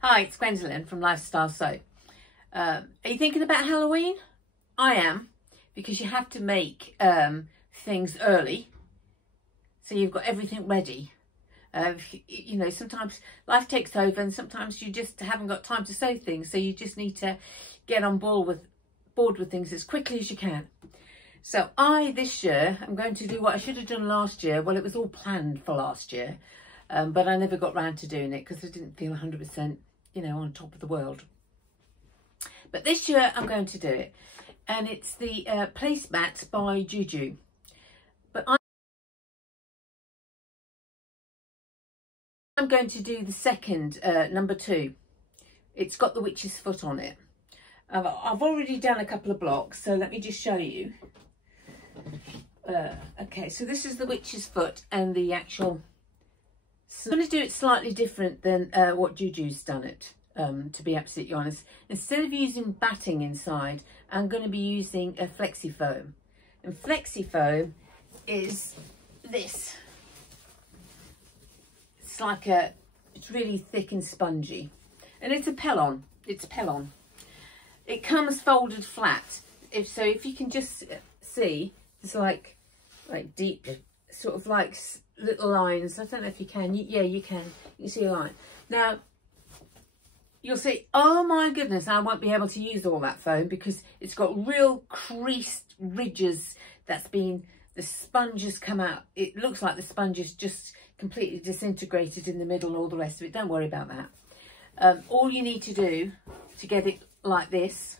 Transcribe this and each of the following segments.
Hi, it's Gwendolyn from Lifestyle Sew. Are you thinking about Halloween? I am, because you have to make things early, so you've got everything ready. You know, sometimes life takes over and sometimes you just haven't got time to sew things, so you just need to get on board with things as quickly as you can. So this year, I'm going to do what I should have done last year. Well, it was all planned for last year, but I never got round to doing it because I didn't feel 100%, you know, on top of the world. But this year I'm going to do it, and it's the placemats by Juju. But I'm going to do the second, number 2. It's got the witch's foot on it. I've already done a couple of blocks, so let me just show you. Okay, so this is the witch's foot and the actual... So I'm going to do it slightly different than what Juju's done it, to be absolutely honest. Instead of using batting inside, I'm going to be using a flexi foam. And flexi foam is this. It's like it's really thick and spongy. And it's a Pellon. It's Pellon. It comes folded flat. If you can just see, it's like deep, sort of like little lines. I don't know if you can. Yeah, you can. You can see a line. Now, you'll see, oh my goodness, I won't be able to use all that foam because it's got real creased ridges the sponge has come out. It looks like the sponge is just completely disintegrated in the middle and all the rest of it. Don't worry about that. All you need to do to get it like this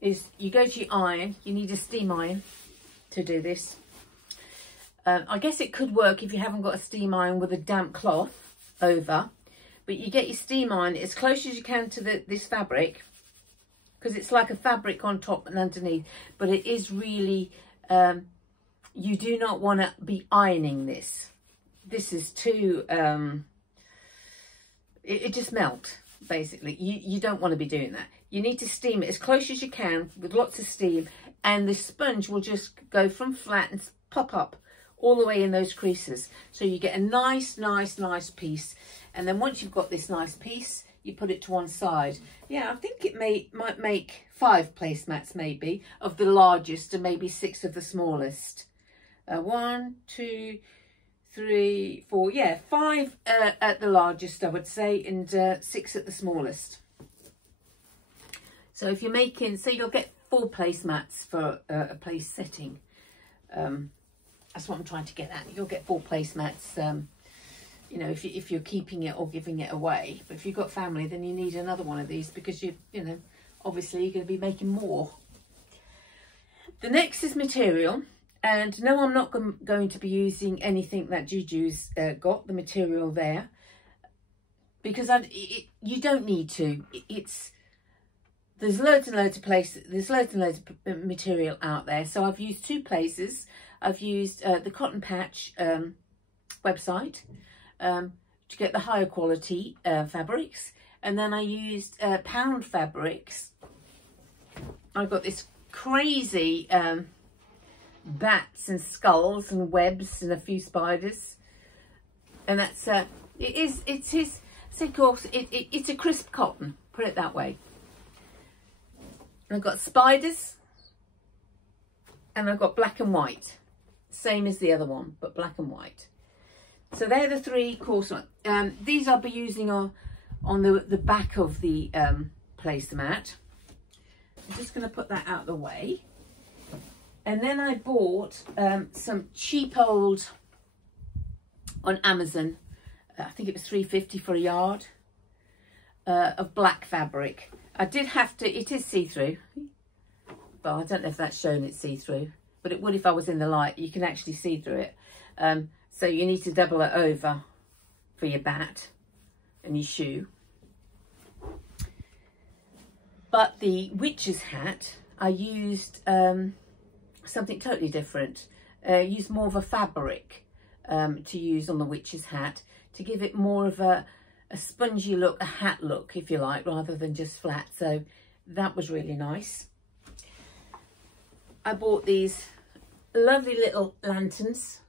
is you go to your iron. You need a steam iron to do this. I guess it could work if you haven't got a steam iron with a damp cloth over, but you get your steam iron as close as you can to this fabric, because it's like a fabric on top and underneath, but it is really, you do not want to be ironing this. This is too, it just melt, basically. You don't want to be doing that. You need to steam it as close as you can with lots of steam, and the sponge will just go from flat and pop up all the way in those creases. So you get a nice piece. And then once you've got this nice piece, you put it to one side. Yeah, I think it might make 5 placemats maybe of the largest and maybe 6 of the smallest. 1, 2, 3, 4, yeah, 5 at the largest, I would say, and 6 at the smallest. So if you're making, so you'll get 4 placemats for a place setting. That's what I'm trying to get at. You'll get 4 placemats, you know, if you're keeping it or giving it away. But if you've got family, then you need another one of these because you know, obviously you're going to be making more. The next is material. And no, I'm not going to be using anything that Juju's got, the material there, because you don't need to. There's loads and loads of places, there's loads and loads of material out there. So I've used 2 places. I've used the Cotton Patch website to get the higher quality fabrics. And then I used Pound Fabrics. I've got this crazy bats and skulls and webs and a few spiders. And that's, it's a crisp cotton, put it that way. And I've got spiders, and I've got black and white, same as the other one, but black and white. So they're the 3 course ones. These I'll be using on the back of the placemat. I'm just going to put that out of the way. And then I bought some cheap old on Amazon. I think it was $3.50 for a yard of black fabric. I did have to, it is see-through, but I don't know if that's shown it's see-through, but it would if I was in the light. You can actually see through it. So you need to double it over for your bat and your shoe. But the witch's hat, I used something totally different. Used more of a fabric to use on the witch's hat to give it more of a spongy look, a hat look, if you like, rather than just flat. So that was really nice. I bought these lovely little lanterns.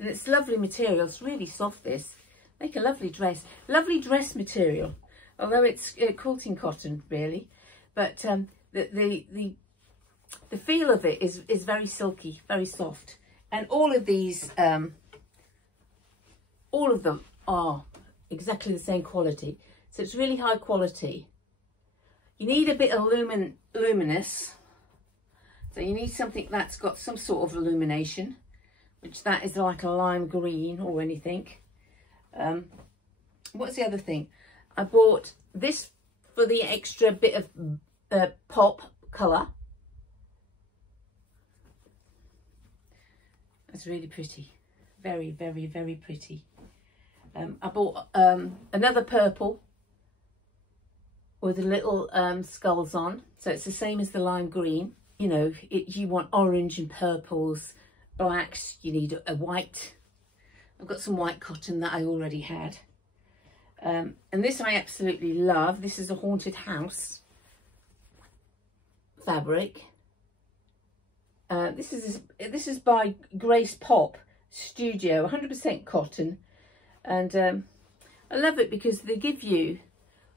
And it's lovely material. It's really soft, this. Make a lovely dress material, although it's quilting cotton really, but the feel of it is very silky, very soft. And all of these, all of them are exactly the same quality. So it's really high quality. You need a bit of luminous. So you need something that's got some sort of illumination, which that is like a lime green or anything. What's the other thing? I bought this for the extra bit of pop colour. It's really pretty. Very, very, very pretty. I bought another purple with the little skulls on. So it's the same as the lime green. You know, you want orange and purples, blacks. You need a white. I've got some white cotton that I already had. And this I absolutely love. This is a Haunted House fabric. This is by Grace Pop Studio, 100% cotton. And I love it because they give you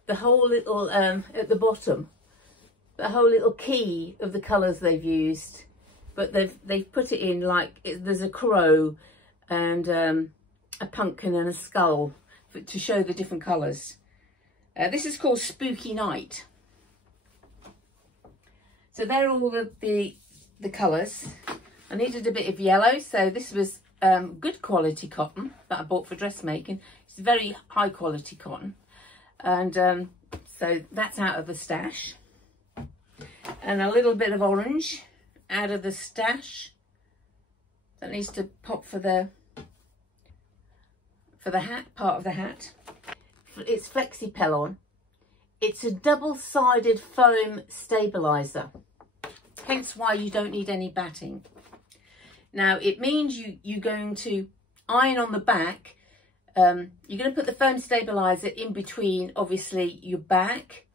the whole little, at the bottom, the whole little key of the colours they've used. But they've put it in like, there's a crow and a pumpkin and a skull to show the different colours. This is called Spooky Night. So they're all the colours. I needed a bit of yellow, so this was good quality cotton that I bought for dressmaking. It's very high quality cotton. And so that's out of the stash. And a little bit of orange out of the stash. That needs to pop for the hat, part of the hat. It's Flexi Pellon. It's a double-sided foam stabilizer, hence why you don't need any batting. Now it means you're going to iron on the back. You're going to put the foam stabilizer in between, obviously, your back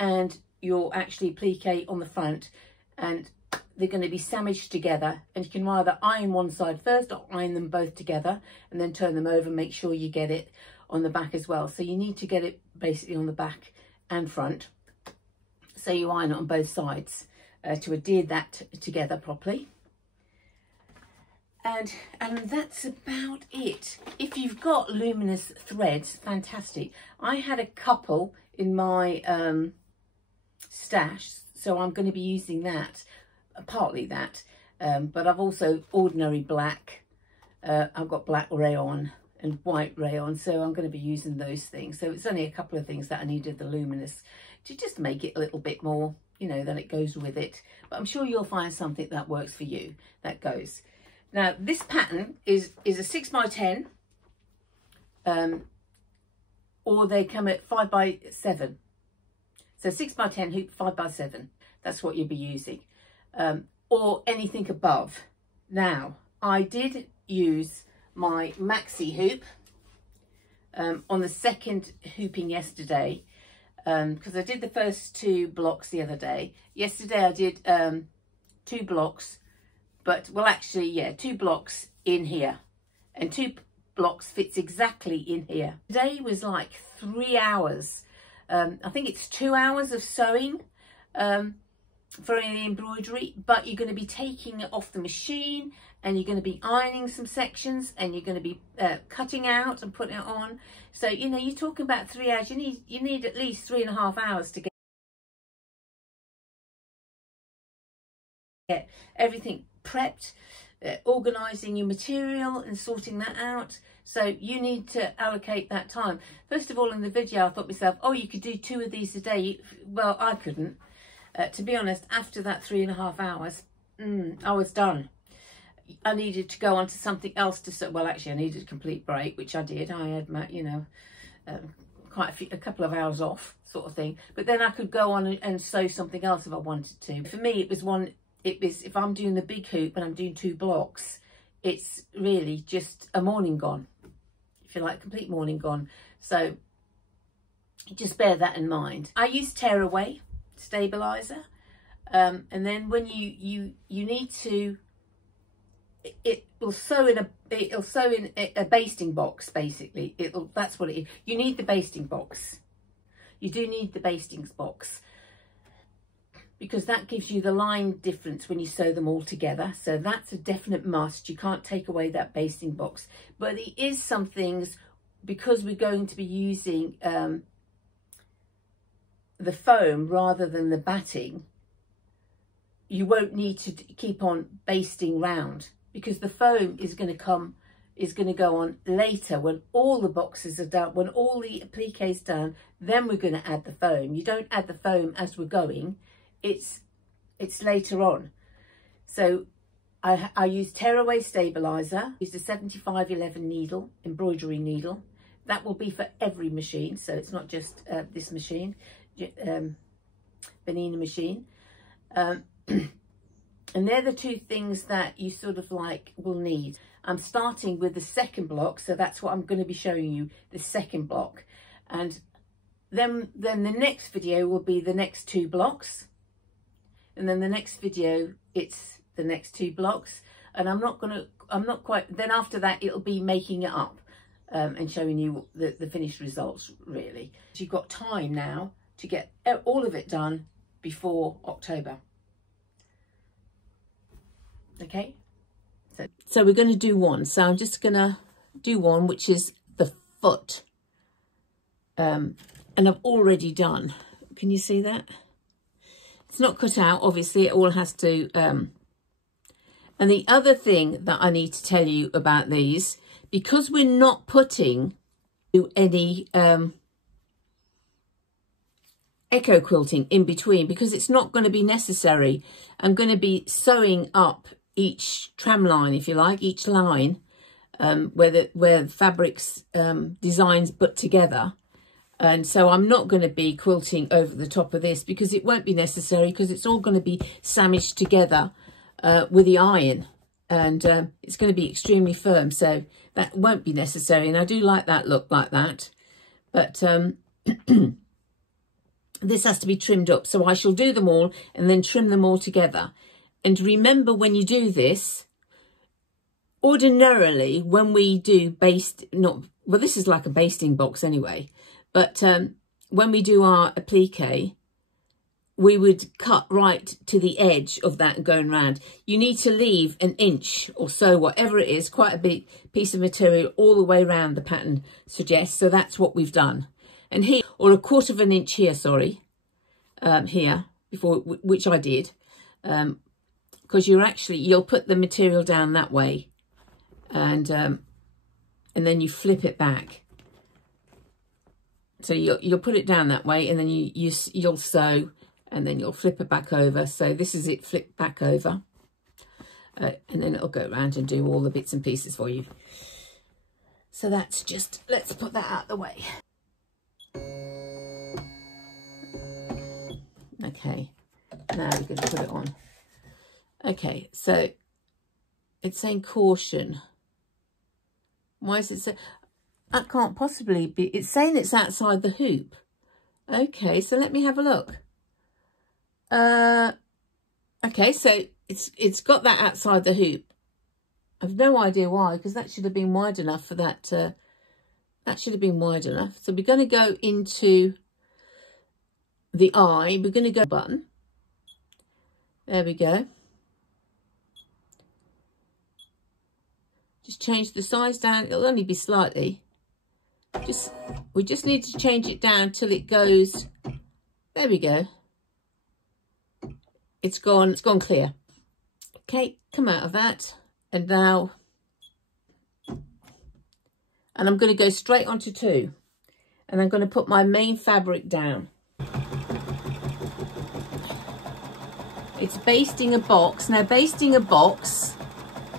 and your actually plique on the front, and they're going to be sandwiched together, and you can either iron one side first or iron them both together and then turn them over and make sure you get it on the back as well. So you need to get it basically on the back and front, so you iron it on both sides to adhere that together properly. And that's about it. If you've got luminous threads, fantastic. I had a couple in my stash, so I'm going to be using that, partly that, but I've also ordinary black. I've got black rayon and white rayon, so I'm going to be using those things. So it's only a couple of things that I needed the luminous to just make it a little bit more, you know, that it goes with it. But I'm sure you'll find something that works for you, that goes. Now this pattern is a 6x10, or they come at 5x7. So 6x10 hoop, 5x7. That's what you'll be using, or anything above. Now I did use my maxi hoop on the second hooping yesterday, because I did the first 2 blocks the other day. Yesterday I did 2 blocks, but well actually, yeah, 2 blocks in here, and 2 blocks fits exactly in here. Today was like 3 hours. I think it's 2 hours of sewing for any embroidery, but you're going to be taking it off the machine, and you're going to be ironing some sections, and you're going to be cutting out and putting it on. So, you know, you're talking about 3 hours. You need at least 3.5 hours to get everything prepped, organising your material and sorting that out. So you need to allocate that time. First of all, in the video I thought to myself, oh, you could do 2 of these a day. Well, I couldn't. To be honest, after that 3.5 hours, I was done. I needed to go on to something else to sew. Well, actually I needed a complete break, which I did. I had my, you know, a couple of hours off sort of thing. But then I could go on and sew something else if I wanted to. For me, it was if I'm doing the big hoop and I'm doing 2 blocks, it's really just a morning gone, if you like, complete morning gone. So just bear that in mind. I use tearaway stabilizer, and then when you need to, it will sew in a basting box, basically. That's what it is. You need the basting box. You do need the basting box, because that gives you the line difference when you sew them all together. So that's a definite must. You can't take away that basting box. But it is some things, because we're going to be using the foam rather than the batting, you won't need to keep on basting round, because the foam is going to go on later when all the boxes are done, when all the applique is done. Then we're going to add the foam. You don't add the foam as we're going. It's later on. So I use Tearaway Stabilizer. Used a 7511 needle, embroidery needle. That will be for every machine, so it's not just this machine, Bernina machine. And they're the two things that you sort of like will need. I'm starting with the second block, so that's what I'm going to be showing you, the second block. And then the next video will be the next two blocks. And then the next video, it's the next two blocks. And then after that, it'll be making it up and showing you the finished results, really. So you've got time now to get all of it done before October. Okay, so we're going to do one. So I'm just going to do one, which is the foot. And I've already done. Can you see that? It's not cut out, obviously. It all has to... And the other thing that I need to tell you about these, because we're not putting any echo quilting in between, because it's not going to be necessary. I'm going to be sewing up each tram line, if you like, each line where the fabric's designs put together. And so I'm not going to be quilting over the top of this, because it won't be necessary, because it's all going to be sandwiched together with the iron, and it's going to be extremely firm, so that won't be necessary. And I do like that look like that, but this has to be trimmed up, so I shall do them all and then trim them all together. And remember, when you do this, ordinarily when we do this is like a basting box anyway, but when we do our applique, we would cut right to the edge of that and going round. You need to leave an inch or so, whatever it is, quite a big piece of material all the way around, the pattern suggests. So that's what we've done. And here, or a quarter of an inch here, sorry, here, before, which I did, because you'll put the material down that way, and then you flip it back. So you'll put it down that way, and then you'll sew, and then you'll flip it back over. So this is it flipped back over, and then it'll go around and do all the bits and pieces for you. So that's just, let's put that out of the way. Okay, now we're going to put it on. Okay, so it's saying caution. Why is it so? That can't possibly be. It's saying it's outside the hoop. Okay, so let me have a look. Okay, so it's got that outside the hoop. I've no idea why, because that should have been wide enough for that. That should have been wide enough. So we're going to go into the eye. We're going to go button. There we go. Just change the size down. It'll only be slightly. We just need to change it down till it goes. There we go. It's gone clear. Okay, come out of that. And now, and I'm going to go straight onto 2. And I'm going to put my main fabric down. It's basting a box. Now, basting a box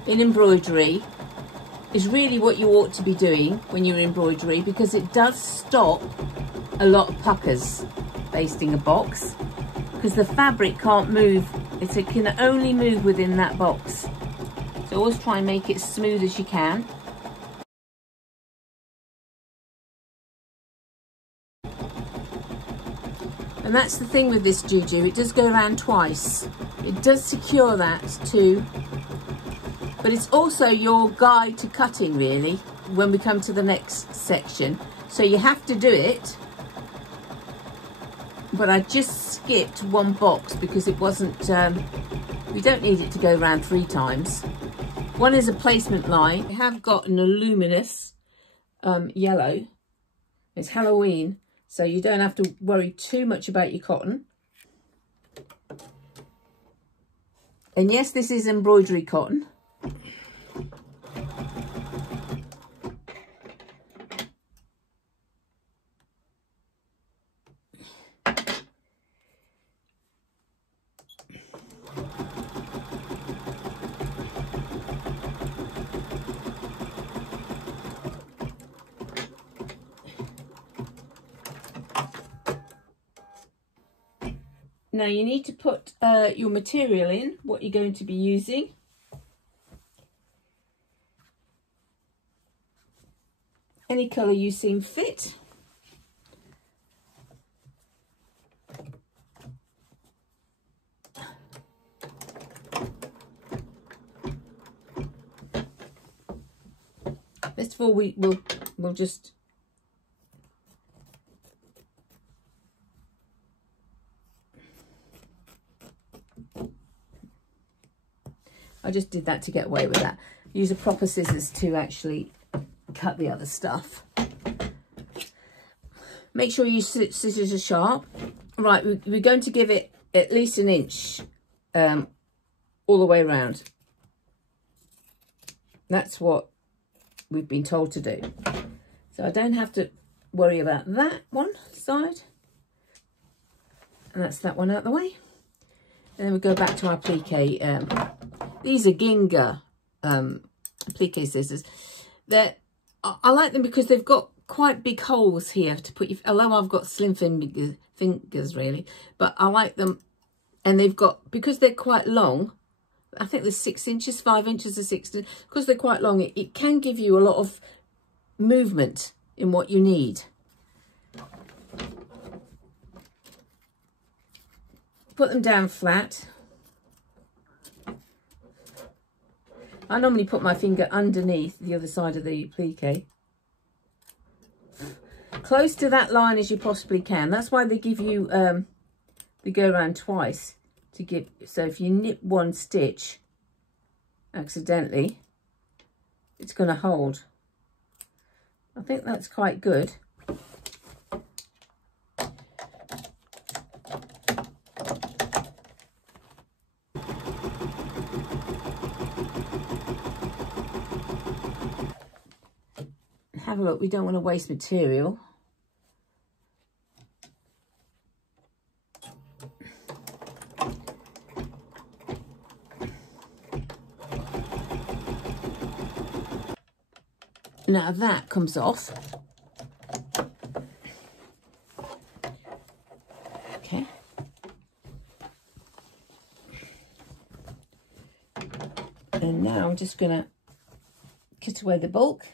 in embroidery is really what you ought to be doing when you're embroidery, because it does stop a lot of puckers, basting a box, because the fabric can't move. It can only move within that box. So always try and make it as smooth as you can. And that's the thing with this juju, it does go around twice. It does secure that too, but it's also your guide to cutting really when we come to the next section. So you have to do it, but I just skipped one box because it wasn't, we don't need it to go around 3 times. One is a placement line. We have got an luminous yellow. It's Halloween, so you don't have to worry too much about your cotton. And yes, this is embroidery cotton. Now you need to put your material in, what you're going to be using. Any colour you seem fit. First of all, we'll just I just did that to get away with that. Use a proper scissors to actually cut the other stuff. Make sure your scissors are sharp. Right, we're going to give it at least 1 inch all the way around. That's what we've been told to do. So I don't have to worry about that one side. And that's that one out the way. And then we go back to our plique. These are Ginga plique scissors. I like them because they've got quite big holes here to put your, although I've got slim fingers really, but I like them. And they've got, because they're quite long, I think there's 6 inches, 5 inches or 6, because they're quite long, it can give you a lot of movement in what you need. Put them down flat. I normally put my finger underneath the other side of the plique. Close to that line as you possibly can. That's why they give you, they go around twice to give, so if you nip one stitch accidentally, it's going to hold. I think that's quite good. Have a look, we don't want to waste material. Now that comes off. Okay. And now I'm just going to cut away the bulk.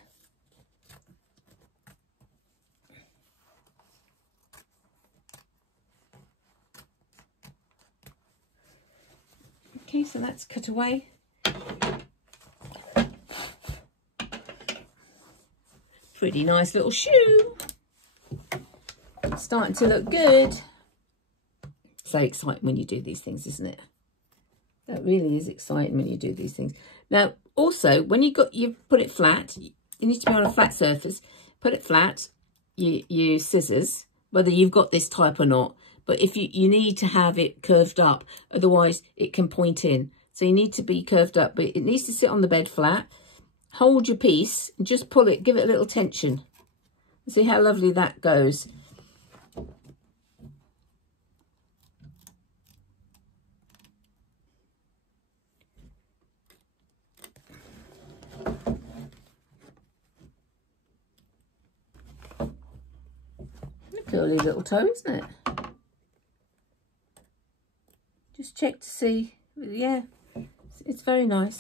Okay, so that's cut away. Pretty nice little shoe. Starting to look good. So exciting when you do these things, isn't it? That really is exciting when you do these things. Now, also, when you put it flat, it needs to be on a flat surface. Put it flat, you use scissors, whether you've got this type or not. But if you need to have it curved up, otherwise it can point in. So you need to be curved up, but it needs to sit on the bed flat. Hold your piece and just pull it, give it a little tension. See how lovely that goes. Curly little toe, isn't it? Just check to see. Yeah, it's very nice.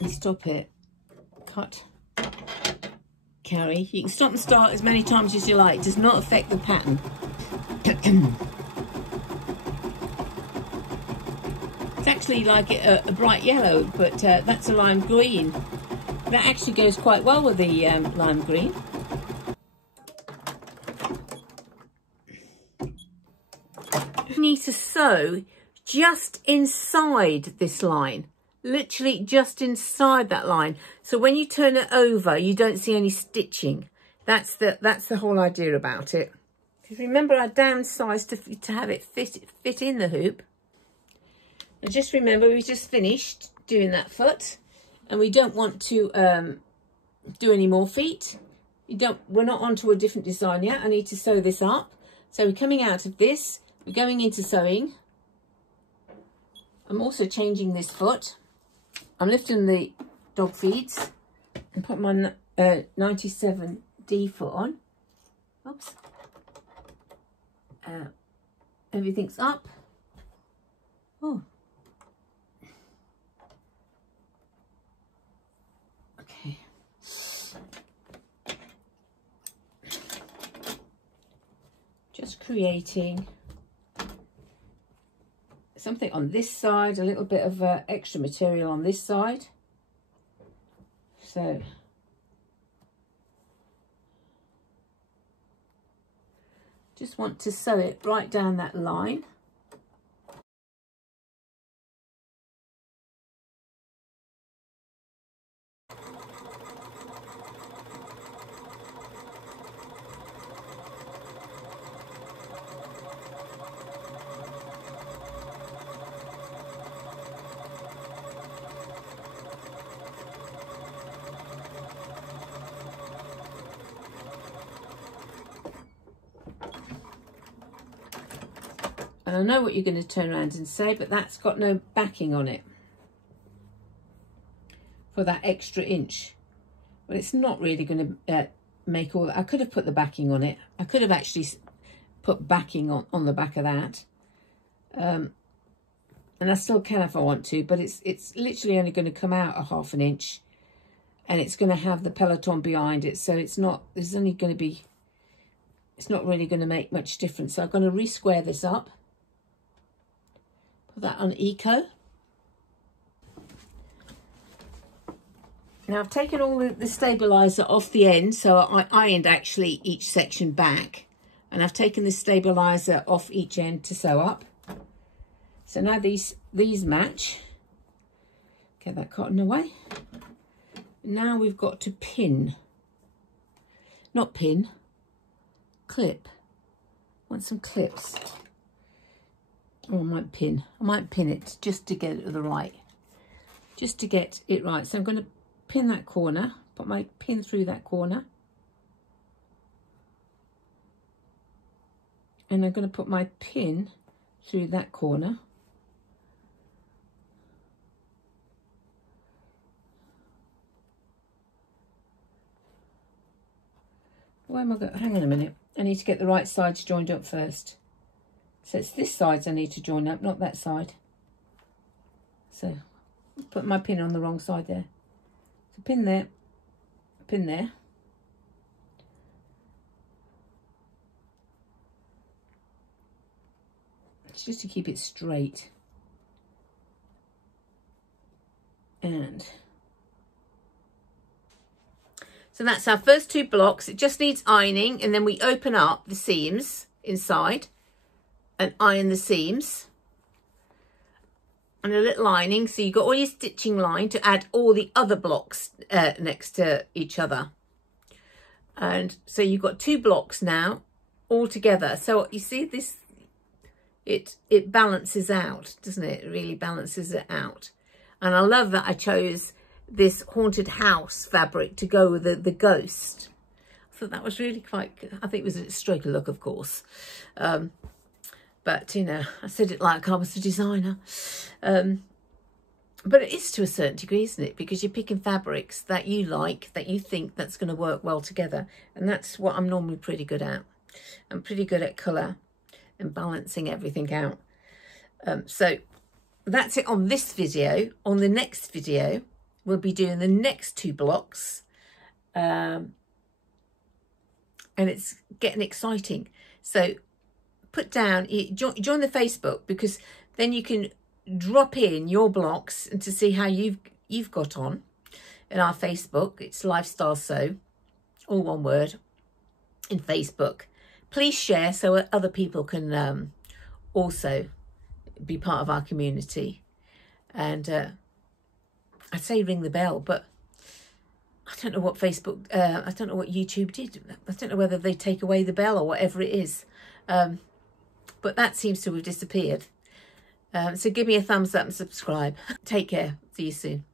And stop it. Cut. Carry. You can stop and start as many times as you like. It does not affect the pattern. It's actually like a bright yellow, but that's a lime green. That actually goes quite well with the lime green. You need to sew just inside this line, literally just inside that line. So when you turn it over, you don't see any stitching. That's the whole idea about it. Remember, I downsized to have it fit in the hoop. And just remember, we just finished doing that foot, and we don't want to do any more feet. We're not onto a different design yet. I need to sew this up. So we're coming out of this, we're going into sewing. I'm also changing this foot. I'm lifting the dog feeds and put my 97D foot on. Oops. Everything's up. Oh. Okay. Just creating something on this side, a little bit of extra material on this side. So just want to sew it right down that line. And I know what you're going to turn around and say, but that's got no backing on it for that extra inch. Well, it's not really going to make all that. I could have put the backing on it. I could have actually put backing on the back of that. And I still can if I want to, but it's literally only going to come out a ½ an inch, and it's going to have the peloton behind it. So it's not really going to make much difference. So I'm going to re-square this up. Put that on Eco. Now I've taken all the stabilizer off the end, so I ironed actually each section back, and I've taken the stabilizer off each end to sew up. So now these match. Get that cotton away. Now we've got to pin. Not pin, clip. I want some clips. Or I might pin it just to get it right. Just to get it right. So I'm going to pin that corner, put my pin through that corner. And I'm going to put my pin through that corner. Where am I going? Hang on a minute. I need to get the right sides joined up first. So it's this side I need to join up, not that side. So put my pin on the wrong side there. So pin there, pin there. It's just to keep it straight. And so that's our first 2 blocks. It just needs ironing, and then we open up the seams inside and iron the seams. And a little lining, so you've got all your stitching line to add all the other blocks next to each other. And so you've got 2 blocks now all together. So you see this, it balances out, doesn't it? It really balances it out. And I love that I chose this haunted house fabric to go with the ghost. I thought that was really quite good. I think it was a stroke of luck, of course. But, you know, I said it like I was a designer. But it is to a certain degree, isn't it? Because you're picking fabrics that you like, that you think that's going to work well together. And that's what I'm normally pretty good at. I'm pretty good at colour and balancing everything out. So that's it on this video. On the next video, we'll be doing the next 2 blocks. And it's getting exciting. So put down, join the Facebook, because then you can drop in your blocks and to see how you've got on in our Facebook. It's Lifestyle Sew, all one word, in Facebook. Please share so other people can also be part of our community. And I'd say ring the bell, but I don't know what Facebook, I don't know what YouTube did. I don't know whether they take away the bell or whatever it is. But that seems to have disappeared. So give me a thumbs up and subscribe. Take care. See you soon.